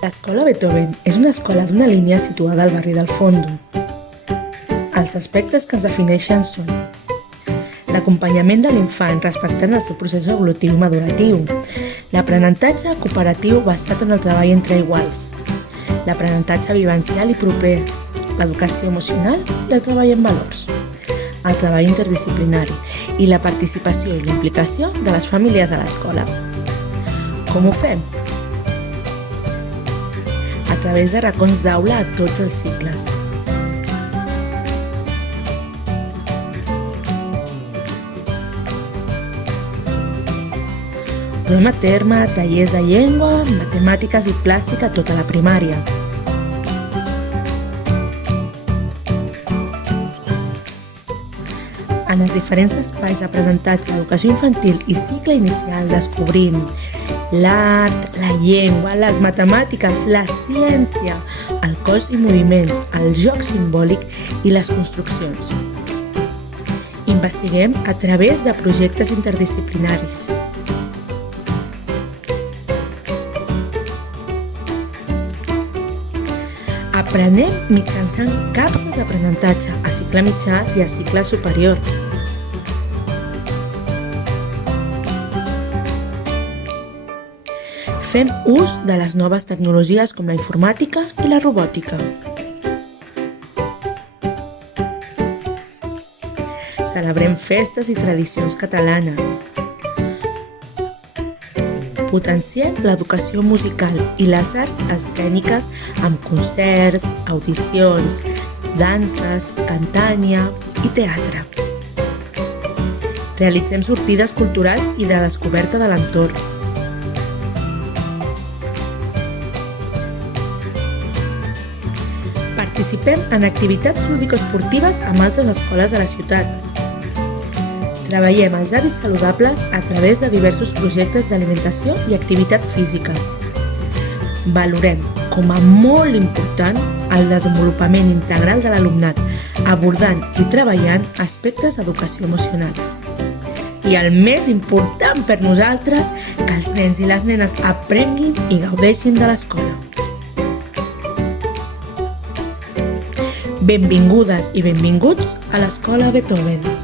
L'escola Beethoven és una escola d'una línia situada al barri del Fondo. Els aspectes que ens defineixen són l'acompanyament de l'infant respectant el seu procés evolutiu i maduratiu, l'aprenentatge cooperatiu basat en el treball entre iguals, l'aprenentatge vivencial i proper, l'educació emocional i el treball en valors, el treball interdisciplinari i la participació i l'implicació de les famílies a l'escola. Com ho fem? A través de racons d'aula a tots els cicles. Duem a terme tallers de llengua, matemàtiques i plàstica a tota la primària. En els diferents espais d'aprenentatge d'educació infantil i cicle inicial descobrim l'art, la llengua, les matemàtiques, la ciència, el cos i moviment, el joc simbòlic i les construccions. Investiguem a través de projectes interdisciplinaris. Aprenem mitjançant capses d'aprenentatge a cicle mitjà i a cicle superior. Fem ús de les noves tecnologies com la informàtica i la robòtica. Celebrem festes i tradicions catalanes. Potenciem l'educació musical i les arts escèniques amb concerts, audicions, danses, cantània i teatre. Realitzem sortides culturals i de descoberta de l'entorn. Participem en activitats lúdico-esportives amb altres escoles de la ciutat. Treballem els hàbits saludables a través de diversos projectes d'alimentació i activitat física. Valorem com a molt important el desenvolupament integral de l'alumnat, abordant i treballant aspectes d'educació emocional. I el més important per nosaltres, que els nens i les nenes aprenguin i gaudeixin de l'escola. Benvingudes i benvinguts a l'Escola Beethoven.